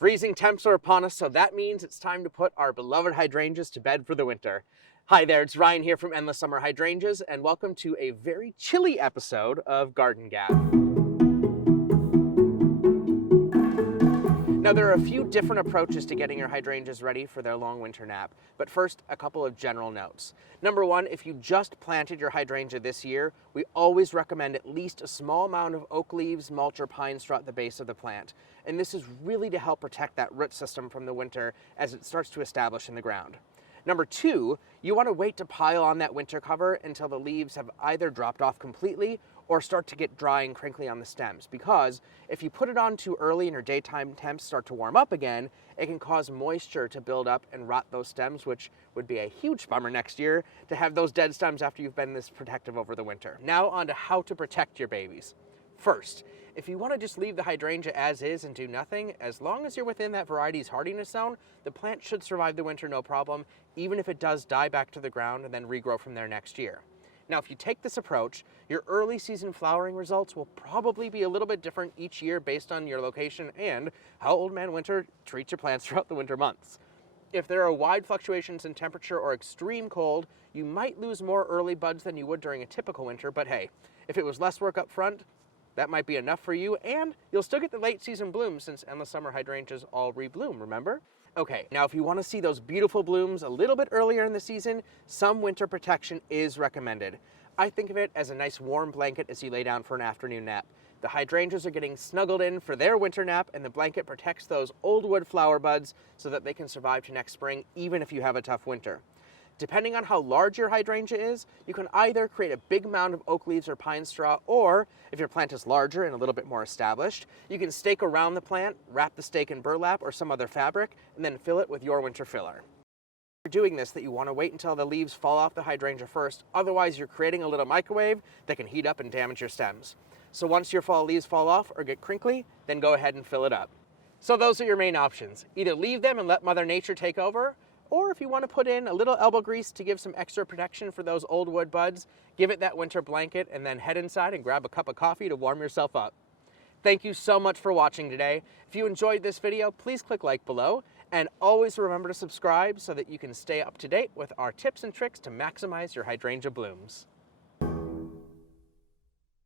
Freezing temps are upon us, so that means it's time to put our beloved hydrangeas to bed for the winter. Hi there, it's Ryan here from Endless Summer Hydrangeas, and welcome to a very chilly episode of Garden Gab. Now, there are a few different approaches to getting your hydrangeas ready for their long winter nap, but first, a couple of general notes. Number one, if you just planted your hydrangea this year, we always recommend at least a small amount of oak leaves, mulch, or pine straw at the base of the plant. And this is really to help protect that root system from the winter as it starts to establish in the ground. Number two, you want to wait to pile on that winter cover until the leaves have either dropped off completely or start to get dry and crinkly on the stems, because if you put it on too early and your daytime temps start to warm up again, it can cause moisture to build up and rot those stems, which would be a huge bummer next year to have those dead stems after you've been this protective over the winter. Now on to how to protect your babies. First, if you want to just leave the hydrangea as is and do nothing, as long as you're within that variety's hardiness zone, the plant should survive the winter no problem, even if it does die back to the ground and then regrow from there next year. Now, if you take this approach, your early season flowering results will probably be a little bit different each year based on your location and how Old Man Winter treats your plants throughout the winter months. If there are wide fluctuations in temperature or extreme cold, you might lose more early buds than you would during a typical winter, but hey, if it was less work up front, that might be enough for you, and you'll still get the late season blooms since Endless Summer Hydrangeas all rebloom, remember? Okay, now if you want to see those beautiful blooms a little bit earlier in the season, some winter protection is recommended. I think of it as a nice warm blanket as you lay down for an afternoon nap. The hydrangeas are getting snuggled in for their winter nap, and the blanket protects those old wood flower buds so that they can survive to next spring, even if you have a tough winter. Depending on how large your hydrangea is, you can either create a big mound of oak leaves or pine straw, or if your plant is larger and a little bit more established, you can stake around the plant, wrap the stake in burlap or some other fabric, and then fill it with your winter filler. If you're doing this, that you want to wait until the leaves fall off the hydrangea first, otherwise you're creating a little microwave that can heat up and damage your stems. So once your fall leaves fall off or get crinkly, then go ahead and fill it up. So those are your main options. Either leave them and let Mother Nature take over, or if you want to put in a little elbow grease to give some extra protection for those old wood buds, give it that winter blanket and then head inside and grab a cup of coffee to warm yourself up. Thank you so much for watching today. If you enjoyed this video, please click like below, and always remember to subscribe so that you can stay up to date with our tips and tricks to maximize your hydrangea blooms.